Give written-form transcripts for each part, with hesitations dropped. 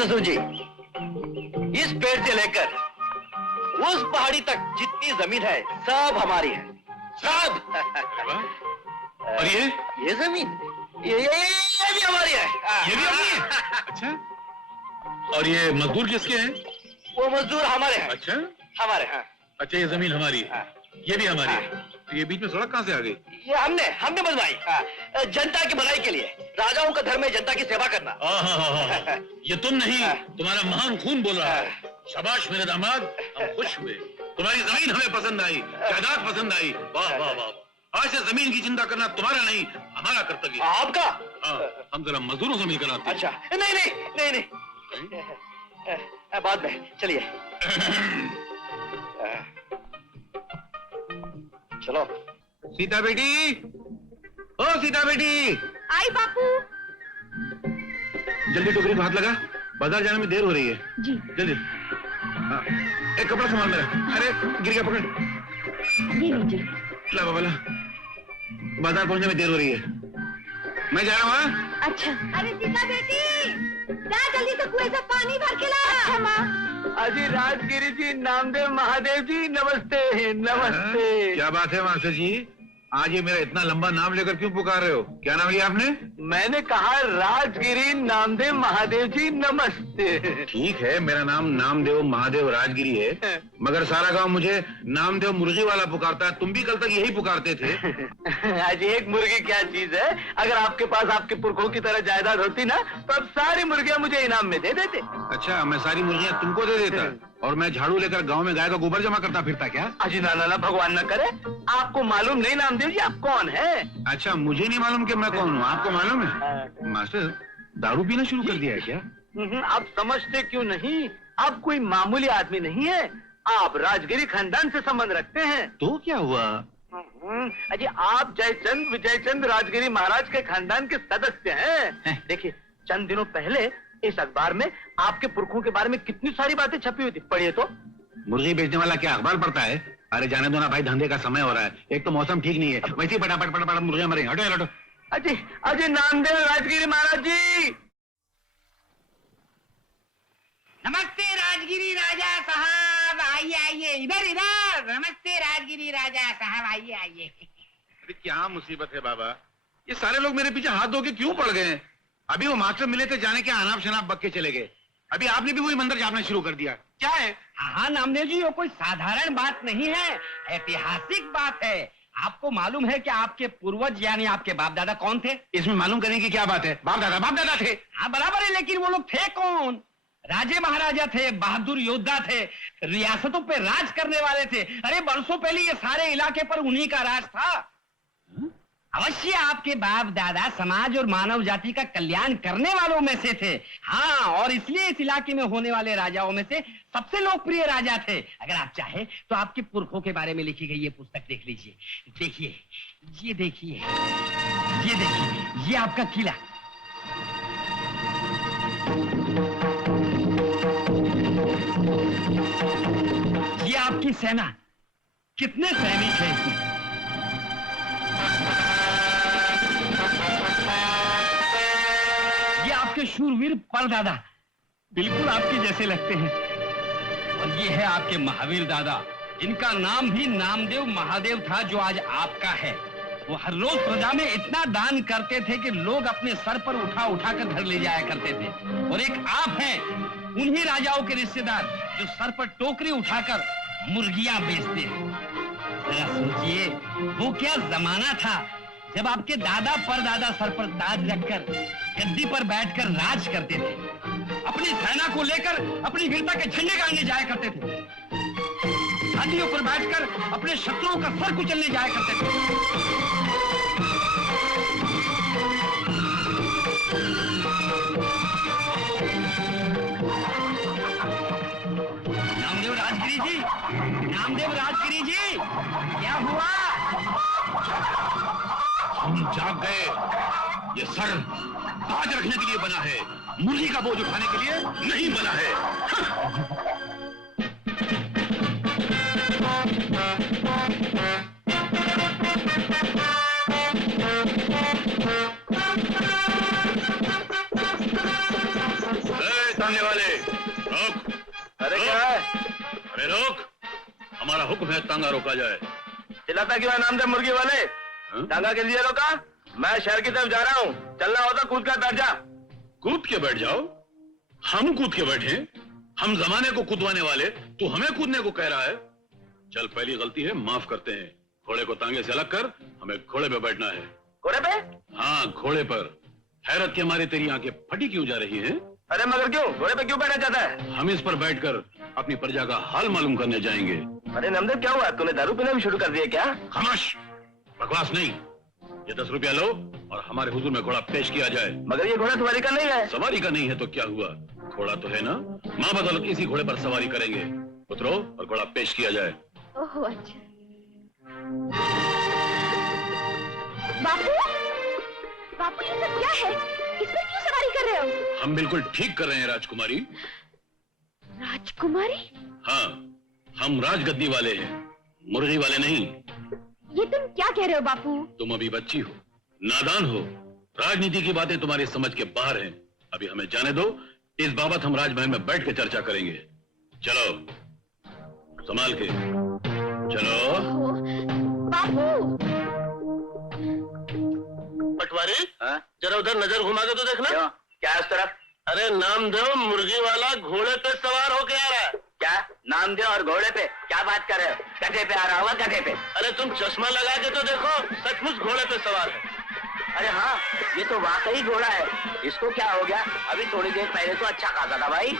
ससुर जी, इस पेड़ से लेकर उस पहाड़ी तक जितनी जमीन है सब हमारी है, सब। और ये जमीन ये भी हमारी है। ये भी हमारी है? अच्छा, और ये मजदूर किसके हैं? वो मजदूर हमारे हैं। अच्छा, हमारे। हाँ। अच्छा, ये जमीन हमारी है, ये भी हमारी है। तो ये बीच में सड़क कहाँ से आ गई? ये हमने बनवाई, जनता की भलाई के लिए। राजाओं का धर्म है जनता की सेवा करना। ये तुम नहीं, तुम्हारा महान खून बोल रहा है। शाबाश मेरे दामाद, हम खुश हुए। तुम्हारी जमीन हमें पसंद आई, जायदाद पसंद आई। वाह वाह वाह। आज से जमीन की चिंता करना तुम्हारा नहीं, हमारा कर्तव्य। आपका? हम जरा मजदूरों से मिलकर आते हैं। अच्छा, नहीं, बाद में चलिए। चलो। सीता बेटी, ओ सीता बेटी। आई बापू। जल्दी टोकरी को हाथ लगा, बाजार जाने में देर हो रही है। जी। जल्दी। एक कपड़ा संभाल मेरा। अरे गिर गया, पकड़। जी नहीं जी। ला बाबा ला, बाजार पहुंचने में देर हो रही है, मैं जा रहा हूँ। अच्छा। अरे सीता बेटी, जा जल्दी से कुएं से पानी भर के ला। अच्छा माँ। अजी राजगिरी जी, नामदेव महादेव जी, नमस्ते। नमस्ते। क्या बात है मास्टर जी, आज ये मेरा इतना लंबा नाम लेकर क्यों पुकार रहे हो? क्या नाम लिया आपने? मैंने कहा राजगिरी नामदेव महादेव जी, नमस्ते। ठीक है, मेरा नाम नामदेव महादेव राजगिरी है, मगर सारा गांव मुझे नामदेव मुर्गी वाला पुकारता है। तुम भी कल तक यही पुकारते थे। आज एक मुर्गी क्या चीज है, अगर आपके पास आपके पुरखों की तरह जायदाद होती ना, तो अब सारी मुर्गियां मुझे इनाम में दे देते। अच्छा, मैं सारी मुर्गियां तुमको दे देता और मैं झाड़ू लेकर गांव में गाय का गोबर जमा करता फिरता क्या? अजी ना, भगवान न करे। आपको मालूम नहीं नामदेव जी आप कौन है? अच्छा, मुझे नहीं मालूम कि मैं कौन हूँ, आपको मालूम है? मास्टर, दारू पीना शुरू कर दिया है क्या? आप समझते क्यों नहीं? आप कोई मामूली आदमी नहीं है, आप राजगिरी खानदान से संबंध रखते हैं। तो क्या हुआ? अजी आप जयचंद विजयचंद राजगिरी महाराज के खानदान के सदस्य हैं। देखिए, चंद दिनों पहले इस अखबार में आपके पुरखों के बारे में कितनी सारी बातें छपी हुई थी, पढ़िए तो। मुर्गी बेचने वाला क्या अखबार पढ़ता है? अरे जाने दो ना भाई, धंधे का समय हो रहा है, एक तो मौसम ठीक नहीं है, वैसे ही फटाफट मुर्गियां मरेंगे। हटो हटो। अजी नामदेव राजगिरी महाराज जी। नमस्ते राजगिरी राजा साहब, आइए इधर। नमस्ते राजगिरी राजा साहब, आइए। क्या मुसीबत है बाबा, ये सारे लोग मेरे पीछे हाथ धो के क्यों पड़ गए? अभी वो मास्टर मिले थे, जाने के अनाप शनाप बक के चले गए। अभी आपने भी वही मंदिर जापना शुरू कर दिया, क्या है? हाँ नामदेव जी, वो कोई साधारण बात नहीं है, ऐतिहासिक बात है। आपको मालूम है कि आपके पूर्वज यानी आपके बाप दादा कौन थे? इसमें मालूम करने की क्या बात है? बाप दादा थे। हाँ बराबर है, लेकिन वो लोग थे कौन? राजे महाराजा थे, बहादुर योद्धा थे, रियासतों पे राज करने वाले थे। अरे बरसों पहले ये सारे इलाके पर उन्हीं का राज था। अवश्य आपके बाप दादा समाज और मानव जाति का कल्याण करने वालों में से थे। हाँ, और इसलिए इस इलाके में होने वाले राजाओं में से सबसे लोकप्रिय राजा थे। अगर आप चाहे तो आपके पुरखों के बारे में लिखी गई ये पुस्तक देख लीजिए। ये देखिए, ये आपका किला। ये आपकी सेना, कितने सैनिक हैं इसमें। ये आपके शूरवीर परदादा, बिल्कुल आपके जैसे लगते हैं। और ये है आपके महावीर दादा, इनका नाम भी नामदेव महादेव था, जो आज आपका है। वो हर रोज प्रजा में इतना दान करते थे कि लोग अपने सर पर उठा कर घर ले जाया करते थे। और एक आप हैं, उन्हीं राजाओं के रिश्तेदार जो सर पर टोकरी उठाकर मुर्गियां बेचते हैं। जरा सोचिए, वो क्या जमाना था जब आपके दादा परदादा सर पर ताज रखकर गद्दी पर बैठकर राज करते थे, अपनी सेना को लेकर अपनी वीरता के झंडे गाड़ने जाया करते थे, हाथियों पर बैठकर अपने शत्रुओं का सर कुचलने जाया करते थे। नामदेव राजगिरी जी, क्या हुआ? हम जाग गए। ये सर ताज रखने के लिए बना है, मुर्गी का बोझ उठाने के लिए नहीं बना है। ताने वाले, हमारा हुक्म है तांगा रोका जाए। चिल्लाता क्यों है नामदेव मुर्गी वाले? तांगा के लिए रोका? मैं शहर की तरफ जा रहा हूँ, चलना होता कूद कर बैठ जा। कूद के बैठ जाओ? हम कूद के बैठे? हम जमाने को कूदवाने वाले, तू हमें कूदने को कह रहा है? चल, पहली गलती है, माफ करते हैं। घोड़े को तांगे से अलग कर, हमें घोड़े पे बैठना है। घोड़े पे? हाँ, घोड़े पर। हैरत के मारे तेरी आंखें फटी क्यों जा रही हैं? अरे मगर क्यों? घोड़े पे क्यों बैठा जाता है? हम इस पर बैठकर अपनी प्रजा का हाल मालूम करने जाएंगे। अरे नामदेव, क्या हुआ? तूने दारू पीना भी शुरू कर दिया क्या? खामोश, बकवास नहीं। ये 10 रुपया लो और हमारे हुजूर में घोड़ा पेश किया जाए। मगर ये घोड़ा तुम्हारी का नहीं है। सवारी का नहीं है तो क्या हुआ? घोड़ा तो है ना। माँ बदौलत इसी घोड़े पर सवारी करेंगे। उतरो और घोड़ा पेश किया जाए। ओह अच्छा। बापू, बापू ये सब क्या है? इस पर क्यों सवारी कर रहे हो? हम बिल्कुल ठीक कर रहे हैं राजकुमारी। राजकुमारी? हाँ, हम राजगद्दी वाले हैं, मुर्गी वाले नहीं। ये तुम क्या कह रहे हो बापू? तुम अभी बच्ची हो, नादान हो। राजनीति की बातें तुम्हारी समझ के बाहर हैं। अभी हमें जाने दो। इस बाबत हम राजमहल में बैठ के चर्चा करेंगे। चलो, संभाल के चलो। बापू, पटवारी, जरा उधर नजर घुमा के तो देखना। क्या है उस तरफ? अरे नामदेव मुर्गी वाला घोड़े पे सवार होके आ रहा है। क्या? नामदेव और घोड़े पे? क्या बात कर रहे हो? गधे पे आ रहा होगा, गधे पे। अरे तुम चश्मा लगा के तो देखो, सचमुच घोड़े पे सवार है। अरे हाँ, ये तो वाकई घोड़ा है। इसको क्या हो गया? अभी थोड़ी देर पहले तो अच्छा खाता था भाई।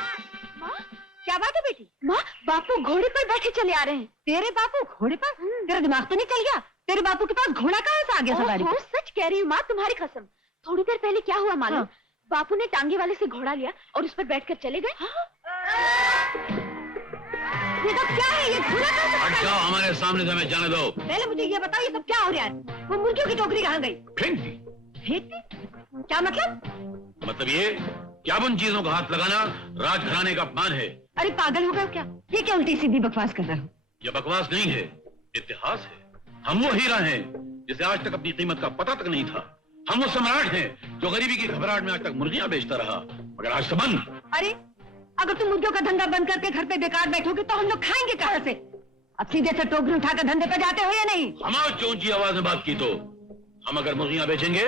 माँ, क्या बात है बेटी? माँ, बापू घोड़े पर बैठे चले आ रहे हैं। तेरे बापू घोड़े पर? तेरा दिमाग तो नहीं चल गया? तेरे बापू के पास घोड़ा कहाँ से आ गया सवारी? सच कह रही हूँ माँ, तुम्हारी कसम। थोड़ी देर पहले क्या हुआ मालूम? बापू ने टांगे वाले से घोड़ा लिया और उस पर बैठकर चले गए। ये सब क्या है? ये घोड़ा कहाँ से? हट जाओ, हमारे सामने से हमें जाने दो। पहले मुझे ये बताओ, ये सब क्या हो रहा है? वो मुर्गियों की टोकरी कहाँ गई? फेंक दी। फेंक दी? क्या मतलब? मतलब ये क्या उन चीजों का हाथ लगाना राजघराने का अपमान है? अरे पागल हो गए क्या? ये क्या उल्टी सीधी बकवास कर रहे हो? यह बकवास नहीं है, इतिहास है। हम वो हीरा हैं जिसे आज तक अपनी कीमत का पता तक नहीं था। हम वो सम्राट हैं जो गरीबी की घबराहट में आज तक मुर्गियां बेचता रहा, मगर आज से बंद। अरे अगर तुम मुर्गियों का धंधा बंद करके घर पे बेकार बैठोगे तो हम लोग खाएंगे कहाँ से? अब सीधे से टोकरी उठाकर धंधे पे जाते हो या नहीं? हमारी ऊंची आवाज में बात की तो हम अगर मुर्गियां बेचेंगे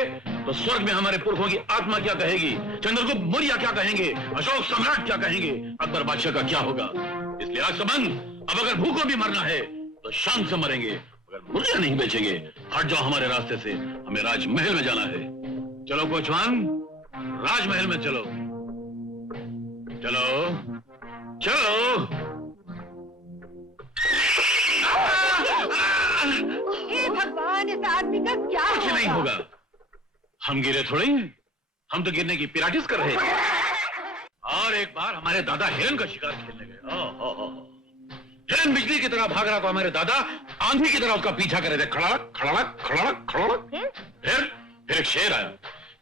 तो स्वर्ग में हमारे पुरखों की आत्मा क्या कहेगी? चंद्रगुप्त मौर्य क्या कहेंगे? अशोक सम्राट क्या कहेंगे? अकबर बादशाह का क्या होगा? इसलिए आज से बंद। अब अगर भूखों भी मरना है तो शान से मरेंगे, अगर मुर्गियां नहीं बेचेंगे। हट जाओ हमारे रास्ते से, हमें राजमहल में जाना है। चलो कोचवान, राजमहल में चलो। चलो चलो। हे भगवान, इस आदमी का क्या कुछ नहीं होगा। हम गिरे थोड़े हैं, हम तो गिरने की प्रैक्टिस कर रहे थे। और एक बार हमारे दादा हिरन का शिकार खेलने गए। हिरन बिजली की तरह भाग रहा था, हमारे दादा आंधी की तरह उसका पीछा कर रहे थे। खड़ाड़क खड़ाड़क खड़ाड़क खड़ाड़क। फिर एक शेर आया।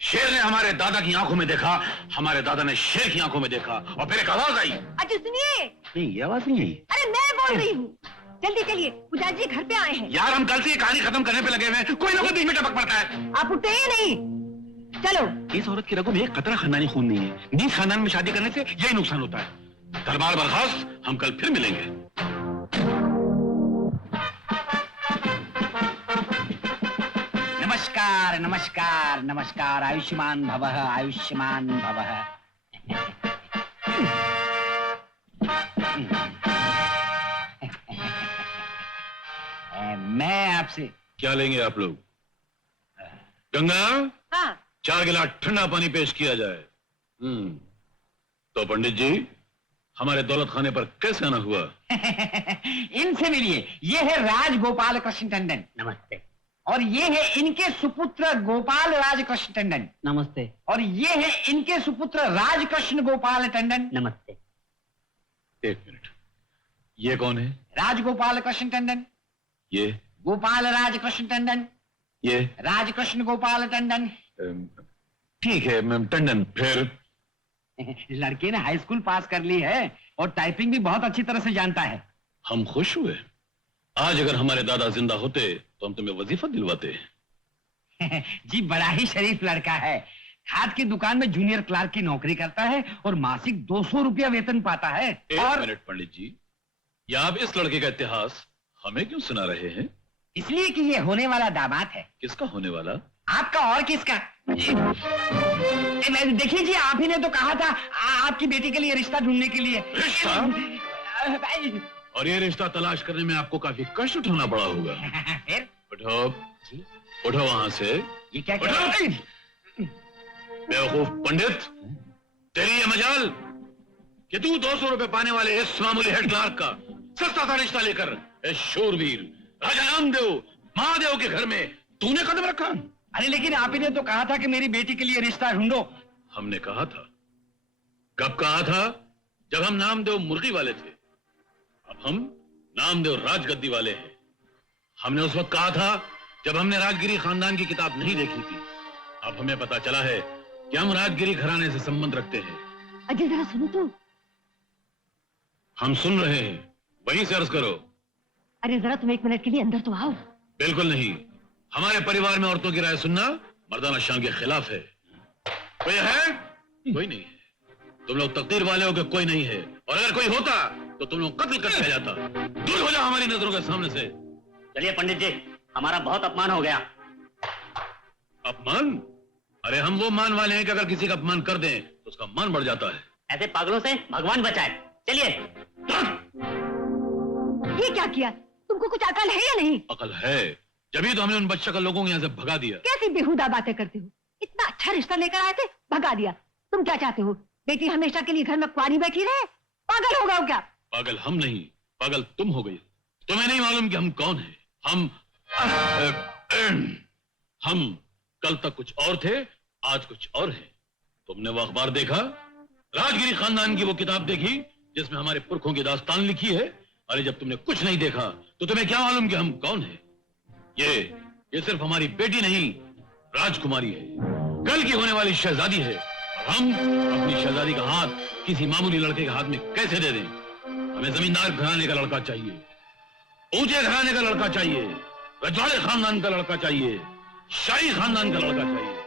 शेर ने हमारे दादा की आंखों में देखा, हमारे दादा ने शेर की आंखों में देखा, और फिर एक आवाज आई। अच्छा सुनिए। नहीं, ये आवाज नहीं आई। अरे मैं बोल रही हूँ, जल्दी चलिए, पुजारी जी घर पे आए हैं। यार हम कल से ये कहानी खत्म करने पे लगे हुए हैं, कोई ना कोई बीच में टपक पड़ता है। आप उठते ही नहीं। चलो। इस औरत की रगों में एक कतरा खानदानी खून नहीं है। नीच खानदान में शादी करने से यही नुकसान होता है। दरबार बर्खास्त, हम कल फिर मिलेंगे। नमस्कार नमस्कार नमस्कार। आयुष्मान भवः, आयुष्मान भवः। मैं आपसे क्या लेंगे आप लोग? गंगा, हाँ। 4 गिलास ठंडा पानी पेश किया जाए। तो पंडित जी, हमारे दौलत खाने पर कैसे आना हुआ? इनसे मिलिए। ये है राजगोपाल कृष्ण टंडन। नमस्ते। और ये है इनके सुपुत्र गोपाल राजकृष्ण टंडन। नमस्ते। और ये है इनके सुपुत्र राजकृष्ण गोपाल टंडन। नमस्ते। एक मिनट, ये कौन है? राजगोपाल कृष्ण टंडन। ये गोपाल राजकृष्ण टंडन। ये राजकृष्ण गोपाल टंडन। ठीक है मैम टंडन। फिर लड़के ने हाई स्कूल पास कर ली है और टाइपिंग भी बहुत अच्छी तरह से जानता है। हम खुश हुए। आज अगर हमारे दादा जिंदा होते तो हम तुम्हें वजीफा दिलवाते। जी बड़ा ही शरीफ लड़का है। खाद की दुकान में जूनियर क्लार्क की नौकरी करता है और मासिक 200 रुपया वेतन पाता है। एक और मिनट पंडित जी, या आप इस लड़के का इतिहास हमें क्यों सुना रहे हैं? इसलिए कि ये होने वाला दामाद है। किसका होने वाला? आपका और किसका? देखिए जी, आप ही ने तो कहा था आपकी बेटी के लिए रिश्ता ढूंढने के लिए। रिश्ता? और ये रिश्ता तलाश करने में आपको काफी कष्ट उठाना पड़ा होगा। फिर? उठो, उठो वहां से। ये क्या उठो। बेवकूफ पंडित, तेरी ये मजाल कि तू 200 रुपए पाने वाले इस मामूली हेड क्लार्क का सस्ता सा रिश्ता लेकर इस शूरवीर राजा नामदेव महादेव के घर में तूने कदम रखा। अरे लेकिन आप ही ने तो कहा था कि मेरी बेटी के लिए रिश्ता ढूंढो। हमने कहा था? कब कहा था? जब हम नामदेव मुर्गी वाले थे। अब हम नामदेव राजगद्दी वाले हैं। हमने उस वक्त कहा था जब हमने राजगिरी खानदान की किताब नहीं देखी थी। अब हमें पता चला है कि हम राजगिरी घराने से संबंध रखते हैं। अजय जरा सुनो तो। हम सुन रहे हैं, वहीं से अर्ज करो। अरे जरा तुम 1 मिनट के लिए अंदर तो आओ। बिल्कुल नहीं, हमारे परिवार में औरतों की राय सुनना मर्दाना शान के खिलाफ है। कोई है? कोई नहीं है। तुम लोग तकदीर वाले हो कि कोई नहीं है, और अगर कोई होता तो तुम लोग कत्ल कर दिया जाता। दूर हो जाओ हमारी नजरों के सामने से। चलिए पंडित जी, हमारा बहुत अपमान हो गया। अपमान? अरे हम वो मान वाले हैं कि अगर किसी का अपमान कर दें तो उसका मान बढ़ जाता है। ऐसे पागलों से भगवान बचाए। चलिए। ये क्या किया? तुमको कुछ अकल है या नहीं? अकल है, जभी तो हमने उन बच्चा लोगों को यहाँ से भगा दिया। कैसी बेहुदा बातें करते हो? इतना अच्छा रिश्ता लेकर आए थे, भगा दिया। तुम क्या चाहते हो? बेटी हमेशा के लिए घर में कुंवारी बैठी रहे? पागल हो गए क्या? पागल हम नहीं, पागल तुम हो गई। तुम्हें नहीं मालूम कि हम कौन हैं? हम कल तक कुछ और थे, आज कुछ और हैं। तुमने वो अखबार देखा? राजगिरी खानदान की वो किताब देखी जिसमें हमारे पुरखों की दास्तान लिखी है? अरे जब तुमने कुछ नहीं देखा तो तुम्हें क्या मालूम कि हम कौन हैं? ये सिर्फ हमारी बेटी नहीं, राजकुमारी है, कल की होने वाली शहजादी है। और हम अपनी शहजादी का हाथ किसी मामूली लड़के के हाथ में कैसे दे दें? हमें जमींदार घराने का लड़का चाहिए, ऊंचे घराने का लड़का चाहिए, रजवाड़े खानदान का लड़का चाहिए, शाही खानदान का लड़का चाहिए।